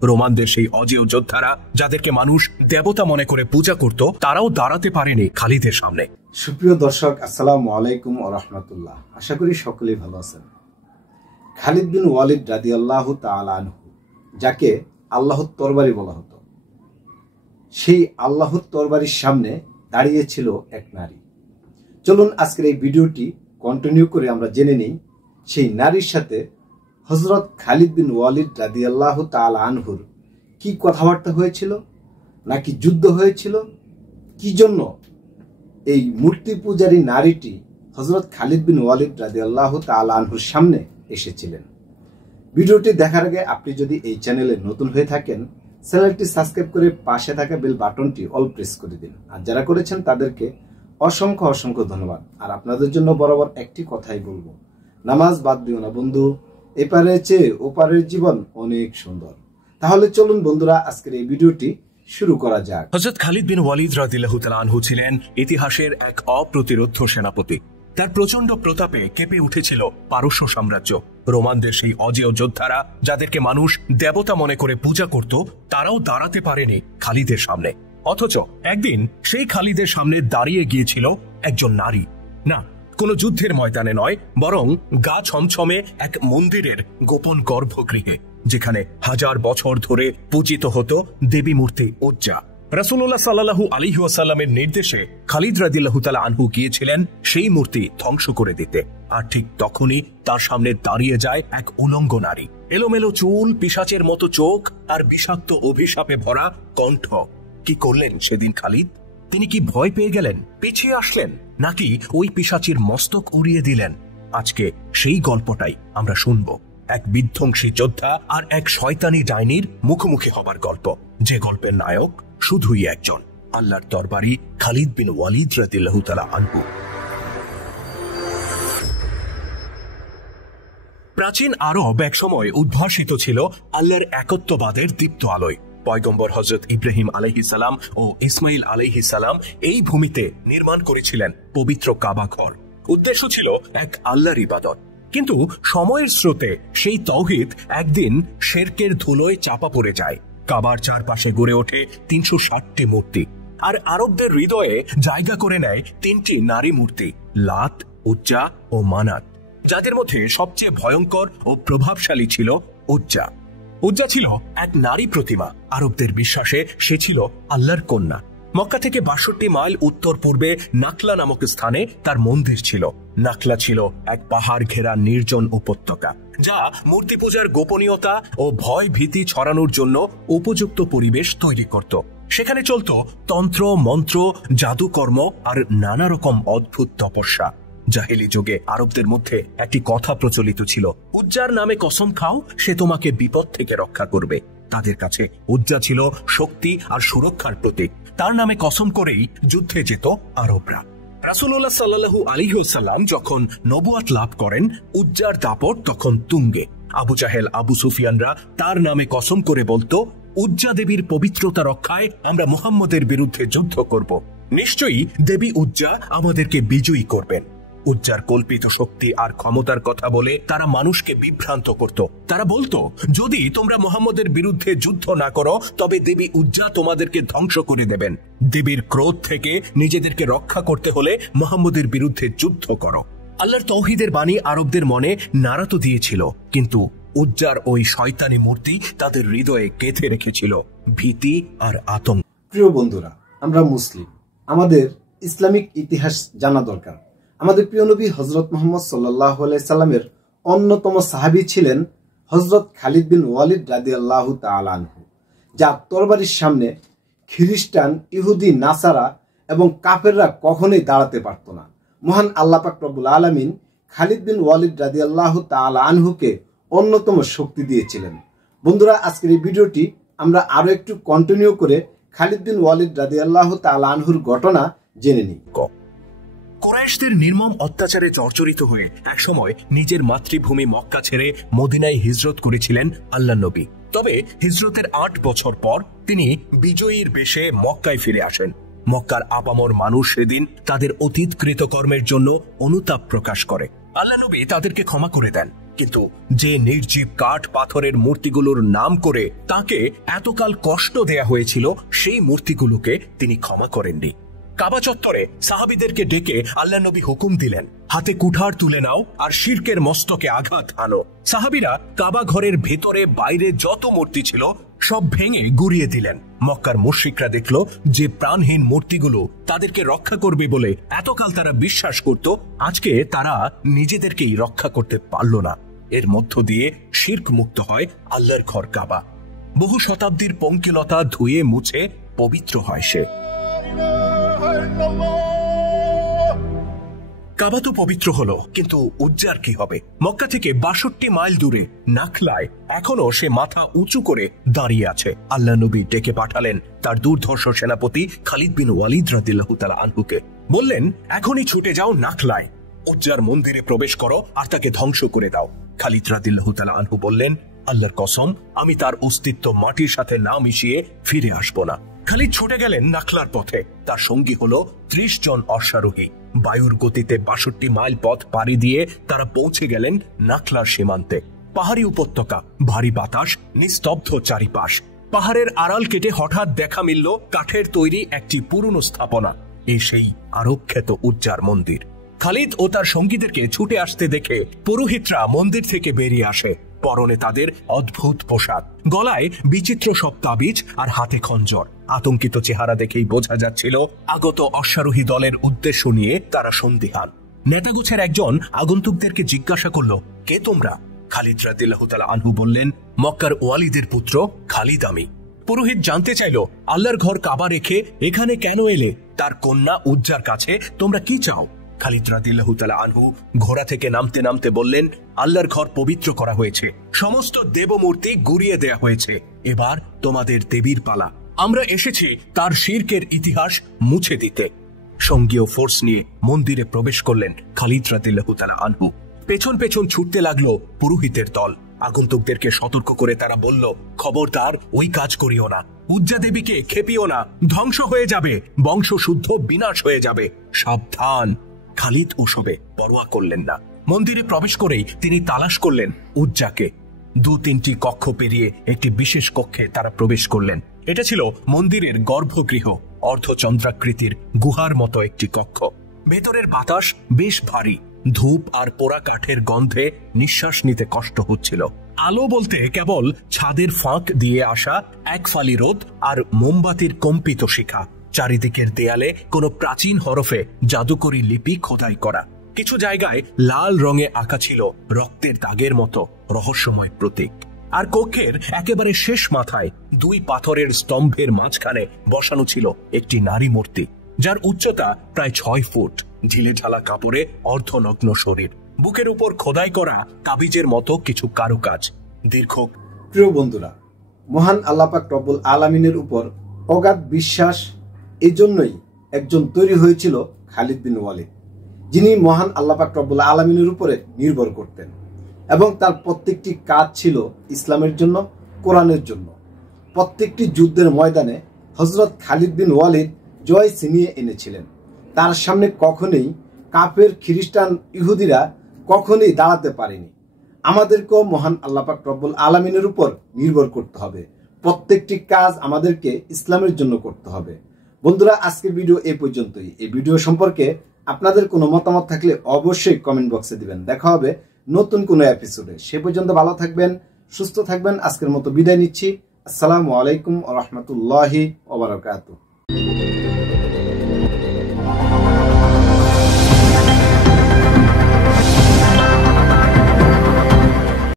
রোমানদের সেই অজেয় যোদ্ধারা, যাদেরকে মানুষ দেবতা মনে করে পূজা করত, তারাও দাঁড়াতে পারেনি খালিদের সামনে। সুপ্রিয় দর্শক, আসসালামু আলাইকুম ওয়া রাহমাতুল্লাহ। আশা করি সকলেই ভালো আছেন। খালিদ বিন ওয়ালিদ রাদিয়াল্লাহু তাআলা আনহু, যাকে আল্লাহর তরবারি বলা হতো, সেই আল্লাহর তরবারির সামনে দাঁড়িয়েছিল এক নারী। চলুন আজকের এই ভিডিওটি কন্টিনিউ করে আমরা জেনে নিই সেই নারীর সাথে হযরত খালিদ বিন ওয়ালিদ রাদিয়াল্লাহু তাআলা আনহুর কি কথাবার্তা হয়েছিল, নাকি যুদ্ধ হয়েছিল, কি জন্য এই মূর্তি পূজারী নারীটি হযরত খালিদ বিন ওয়ালিদ রাদিয়াল্লাহু তাআলা আনহুর সামনে এসেছিলেন। ভিডিওটি দেখার আগে আপনি যদি এই চ্যানেলে নতুন হয়ে থাকেন, চ্যানেলটি সাবস্ক্রাইব করে পাশে থাকা বেল বাটনটি অল প্রেস করে দিন। আর যারা করেছেন তাদেরকে অসংখ্য অসংখ্য ধন্যবাদ। আর আপনাদের জন্য বরাবর একটি কথাই বলবো, নামাজ বাদ দিও না বন্ধু, এপারের চেয়ে ওপারের জীবন অনেক সুন্দর। তাহলে চলুন বন্ধুরা, আজকের এই ভিডিওটি শুরু করা যাক। হযরত খালিদ বিন ওয়ালিদ রাদিয়াল্লাহু তাআলা আনহু ছিলেন ইতিহাসের এক অপ্রতিরোধ্য সেনাপতি। তার প্রচন্ড প্রতাপে কেঁপে উঠেছিল পারস্য সাম্রাজ্য। রোমানদের সেই অজেয় যোদ্ধারা, যাদেরকে মানুষ দেবতা মনে করে পূজা করত, তারাও দাঁড়াতে পারেনি খালিদের সামনে। অথচ একদিন সেই খালিদের সামনে দাঁড়িয়ে গিয়েছিল একজন নারী। না, কোন যুদ্ধের ময়দানে নয়, বরং গা ছমছমে এক মন্দিরের গোপন গর্ভগৃহে, যেখানে হাজার বছর ধরে পূজিত হতো দেবী মূর্তি উজ্জা। রাসূলুল্লাহ সাল্লাল্লাহু আলাইহি ওয়াসাল্লামের নির্দেশে খালিদ রাদিয়াল্লাহু তাআলা আনহু গিয়েছিলেন সেই মূর্তি ধ্বংস করে দিতে। আর ঠিক তখনই তার সামনে দাঁড়িয়ে যায় এক উলঙ্গ নারী। এলোমেলো চুল, পিশাচের মতো চোখ, আর বিষাক্ত অভিশাপে ভরা কণ্ঠ। কি করলেন সেদিন খালিদ? তিনি কি ভয় পেয়ে গেলেন, পিছিয়ে আসলেন, নাকি ওই পিশাচির মস্তক উড়িয়ে দিলেন? আজকে সেই গল্পটাই আমরা শুনব। এক বিধ্বংসী যোদ্ধা আর এক শয়তানি ডাইনির মুখোমুখি হবার গল্প, যে গল্পের নায়ক শুধুই একজন, আল্লাহর দরবারি খালিদ বিন ওয়ালিদ রাদিয়াল্লাহু তাআলা আনহু। প্রাচীন আরব এক সময় উদ্ভাসিত ছিল আল্লাহর একত্ববাদের দীপ্ত আলোয়। পয়গম্বর হযরত ইব্রাহিম আলাইহিস সালাম ও ইসমাইল আলাইহিস সালাম এই ভূমিতে নির্মাণ করেছিলেন পবিত্র কাবা ঘর। উদ্দেশ্য ছিল এক আল্লাহর ইবাদত। কিন্তু সময়ের স্রোতে সেই তাওহীদ একদিন শিরকের ধুলোয় চাপা পড়ে যায়। কাবার চারপাশে গড়ে ওঠে ৩৬০টি মূর্তি, আর আরবদের হৃদয়ে জায়গা করে নেয় ৩টি নারী মূর্তি, লাত, উজ্জা ও মানাত, যাদের মধ্যে সবচেয়ে ভয়ঙ্কর ও প্রভাবশালী ছিল উজ্জা। উজ্জা ছিল এক নারী প্রতিমা। আরবদের বিশ্বাসে সে ছিল আল্লাহর কন্যা। মক্কা থেকে ৬২ মাইল উত্তর পূর্বে নাখলা নামক স্থানে তার মন্দির ছিল। নাখলা ছিল এক পাহাড় ঘেরা নির্জন উপত্যকা, যা মূর্তি পূজার গোপনীয়তা ও ভয় ভীতি ছড়ানোর জন্য উপযুক্ত পরিবেশ তৈরি করত। সেখানে চলত তন্ত্র, মন্ত্র, জাদুকর্ম আর নানা রকম অদ্ভুত তপস্যা। জাহেলি যুগে আরবদের মধ্যে একটি কথা প্রচলিত ছিল, উজ্জার নামে কসম খাও, সে তোমাকে বিপদ থেকে রক্ষা করবে। তাদের কাছে উজ্জা ছিল শক্তি আর সুরক্ষার প্রতীক। তার নামে কসম করেই যুদ্ধে যেত আরবরা। রাসূলুল্লাহ সাল্লাল্লাহু আলাইহি ওয়াসাল্লাম যখন নবুয়াত লাভ করেন, উজ্জার দাপট তখন তুঙ্গে। আবু জাহেল, আবু সুফিয়ানরা তার নামে কসম করে বলতো, উজ্জা দেবীর পবিত্রতা রক্ষায় আমরা মুহাম্মদের বিরুদ্ধে যুদ্ধ করব। নিশ্চয়ই দেবী উজ্জা আমাদেরকে বিজয়ী করবেন। উজ্জার কল্পিত শক্তি আর ক্ষমতার কথা বলে তারা মানুষকে বিভ্রান্ত করত। তারা বলতো, যদি তোমরা মুহাম্মদের বিরুদ্ধে যুদ্ধ না করো, তবে দেবী উজ্জা তোমাদেরকে ধ্বংস করে দেবেন। দেবীর ক্রোধ থেকে নিজেদেরকে রক্ষা করতে হলে মুহাম্মদের বিরুদ্ধে যুদ্ধ করো। আল্লাহর তাওহীদের বাণী আরবদের মনে নাড়া তো দিয়েছিল, কিন্তু উজ্জার ওই শয়তানি মূর্তি তাদের হৃদয়ে গেঁথে রেখেছিল ভীতি আর আতঙ্ক। প্রিয় বন্ধুরা, আমরা মুসলিম, আমাদের ইসলামিক ইতিহাস জানা দরকার। আমাদের প্রিয় নবী হযরত মুহাম্মদ সাল্লাল্লাহু আলাইহি সাল্লামের অন্যতম সাহাবী ছিলেন হযরত খালিদ বিন ওয়ালিদ রাদিয়াল্লাহু তাআলা আনহু, যার তরবারির সামনে খ্রিস্টান, ইহুদি, নাসারা এবং কাফেররা কখনোই দাঁড়াতে পারত না। মহান আল্লাহ পাক রব্বুল আলামিন খালিদ বিন ওয়ালিদ রাদিয়াল্লাহু তাআলা আনহুকে অন্যতম শক্তি দিয়েছিলেন। বন্ধুরা, আজকের এই ভিডিওটি আমরা আরো একটু কন্টিনিউ করে খালিদ বিন ওয়ালিদ রাদিয়াল্লাহু তাআলা আনহুর ঘটনা জেনে নিই। কুরাইশদের নির্মম অত্যাচারে জর্জরিত হয়ে একসময় নিজের মাতৃভূমি মক্কা ছেড়ে মদিনায় হিজরত করেছিলেন আল্লাহর নবী। তবে হিজরতের ৮ বছর পর তিনি বিজয়ীর বেশে মক্কায় ফিরে আসেন। মক্কার আপামর মানুষ সেদিন তাদের অতীত কৃতকর্মের জন্য অনুতাপ প্রকাশ করে। আল্লাহর নবী তাদেরকে ক্ষমা করে দেন। কিন্তু যে নির্জীব কাঠ পাথরের মূর্তিগুলোর নাম করে তাকে এতকাল কষ্ট দেয়া হয়েছিল, সেই মূর্তিগুলোকে তিনি ক্ষমা করেননি। কাবা চত্বরে সাহাবীদেরকে ডেকে আল্লাহ নবী হুকুম দিলেন, হাতে কুঠার তুলে নাও আর শিরকের মস্তকে আঘাত আনো। সাহাবীরা কাবা ঘরের ভেতরে বাইরে যত মূর্তি ছিল সব ভেঙে গুড়িয়ে দিলেন। মক্কার মুশরিকরা দেখল যে প্রাণহীন মূর্তিগুলো তাদেরকে রক্ষা করবে বলে এতকাল তারা বিশ্বাস করত, আজকে তারা নিজেদেরকেই রক্ষা করতে পারল না। এর মধ্য দিয়ে শিরক মুক্ত হয় আল্লাহর ঘর কাবা। বহু শতাব্দীর পঙ্কিলতা ধুয়ে মুছে পবিত্র হয় সে। কাবা তো পবিত্র হলো, কিন্তু উজ্জার কি হবে? মক্কা থেকে ৬২ মাইল দূরে নাখলায় এখনো সে মাথা উঁচু করে দাঁড়িয়ে আছে। আল্লাহ নবী ডেকে পাঠালেন তার দুর্ধর্ষ সেনাপতি খালিদ বিন ওয়ালিদ রাদিয়াল্লাহু তাআলা আনহুকে। বললেন, এখনই ছুটে যাও নাখলায়, উজ্জার মন্দিরে প্রবেশ করো আর তাকে ধ্বংস করে দাও। খালিদ রাদিয়াল্লাহু তাআলা আনহু বললেন, আল্লাহর কসম, আমি তার অস্তিত্ব মাটির সাথে না মিশিয়ে ফিরে আসব না। খালিদ ছুটে গেলেন নাখলার পথে। তার সঙ্গী হলো ৩০ জন অশ্বারোহী। বায়ুর গতিতে ৬২ মাইল পথ পাড়ি দিয়ে তারা পৌঁছে গেলেন নাখলার সীমান্তে। পাহাড়ি উপত্যকা, ভারী বাতাস, নিস্তব্ধ চারিপাশ। পাহাড়ের আড়াল কেটে হঠাৎ দেখা মিলল কাঠের তৈরি একটি পুরনো স্থাপনা। সেই আরবখ্যাত উজ্জার মন্দির। খালিদ ও তার সঙ্গীদেরকে ছুটে আসতে দেখে পুরোহিতরা মন্দির থেকে বেরিয়ে আসে। পরনে তাদের অদ্ভুত পোশাক, গলায় বিচিত্র সব তাবিজ আর হাতে খঞ্জর। আতঙ্কিত চেহারা দেখেই বোঝা যাচ্ছিল আগত অশ্বারোহী দলের উদ্দেশ্য নিয়ে তারা সন্দিহান। নেতাগুচ্ছের একজন আগন্তুকদেরকে জিজ্ঞাসা করল, কে তোমরা? খালিদ রাদিয়াল্লাহু তাআলা আনহু বললেন, মক্কার ওয়ালিদের পুত্র খালিদ আমি। পুরোহিত জানতে চাইল, আল্লাহর ঘর কাবা রেখে এখানে কেন এলে? তার কন্যা উজ্জার কাছে তোমরা কি চাও? খালিদ রাদিয়াল্লাহু তাআলা আনহু ঘোড়া থেকে নামতে নামতে বললেন, আল্লাহর ঘর পবিত্র করা হয়েছে, সমস্ত দেবমূর্তি গুড়িয়ে দেয়া হয়েছে, এবার তোমাদের দেবীর পালা। আমরা এসেছি তার শিরকের ইতিহাস মুছে দিতে। সঙ্গীয় ফোর্স নিয়ে মন্দিরে প্রবেশ করলেন খালিদ রাদিয়াল্লাহু তাআলা আনহু। পেছন পেছন ছুটতে লাগলো পুরোহিতের দল। আগন্তুকদেরকে সতর্ক করে তারা বলল, খবরদার ওই কাজ করিও না, উজ্জা দেবীকে খেপিও না, ধ্বংস হয়ে যাবে, বংশশুদ্ধ বিনাশ হয়ে যাবে, সাবধান। খালিদ ওসবে পরোয়া করলেন না। মন্দিরে প্রবেশ করেই তিনি তালাশ করলেন উজ্জাকে। ২-৩টি কক্ষ পেরিয়ে একটি বিশেষ কক্ষে তারা প্রবেশ করলেন। এটা ছিল মন্দিরের গর্ভগৃহ, অর্ধচন্দ্রাকৃতির গুহার মতো একটি কক্ষ। ভেতরের বাতাস বেশ ভারী, ধূপ আর পোড়া কাঠের গন্ধে নিঃশ্বাস নিতে কষ্ট হচ্ছিল। আলো বলতে কেবল ছাদের ফাঁক দিয়ে আসা এক ফালি রোদ আর মোমবাতির কম্পিত শিখা। চারিদিকের দেয়ালে কোনো প্রাচীন হরফে জাদুকরী লিপি খোদাই করা। কিছু জায়গায় লাল রঙে আঁকা ছিল রক্তের দাগের মতো রহস্যময় প্রতীক। আর কক্ষের একেবারে শেষ মাথায় ২ পাথরের স্তম্ভের মাঝখানে বসানো ছিল একটি নারী মূর্তি, যার উচ্চতা প্রায় ৬ ফুট। ঢিলে ঢালা কাপড়ে অর্ধনগ্ন শরীর, বুকের উপর খোদাই করা তাবিজের মতো কিছু কারুকাজ। দীর্ঘ। প্রিয় বন্ধুরা, মহান আল্লাহ পাক রব্বুল আলামিনের উপর অগাধ বিশ্বাস, এই জন্যই একজন তৈরি হয়েছিল খালিদ বিন ওয়ালিদ, যিনি মহান আল্লাহ পাক রব্বুল আলামিনের উপরে নির্ভর করতেন এবং তার প্রত্যেকটি কাজ ছিল ইসলামের জন্য, কোরআনের জন্য। প্রত্যেকটি যুদ্ধের ময়দানে হযরত খালিদ বিন ওয়ালিদ জয় ছিনিয়ে এনেছিলেন। তার সামনে কখনোই কাফের, খ্রিস্টান, ইহুদিরা কখনোই দাঁড়াতে পারেনি। আমাদেরকেও মহান আল্লাহ পাক রব্বুল আলামিনের উপর নির্ভর করতে হবে। প্রত্যেকটি কাজ আমাদেরকে ইসলামের জন্য করতে হবে। বন্ধুরা, আজকের ভিডিও এই পর্যন্তই। এই ভিডিও সম্পর্কে আপনাদের কোনো মতামত থাকলে অবশ্যই কমেন্ট বক্সে দিবেন। দেখা হবে নতুন কোনো এপিসোডে। সে পর্যন্ত ভালো থাকবেন, সুস্থ থাকবেন। আজকের মতো বিদায় নিচ্ছি। আসসালামু আলাইকুম ওয়া রাহমাতুল্লাহি ওয়া বারাকাতুহু।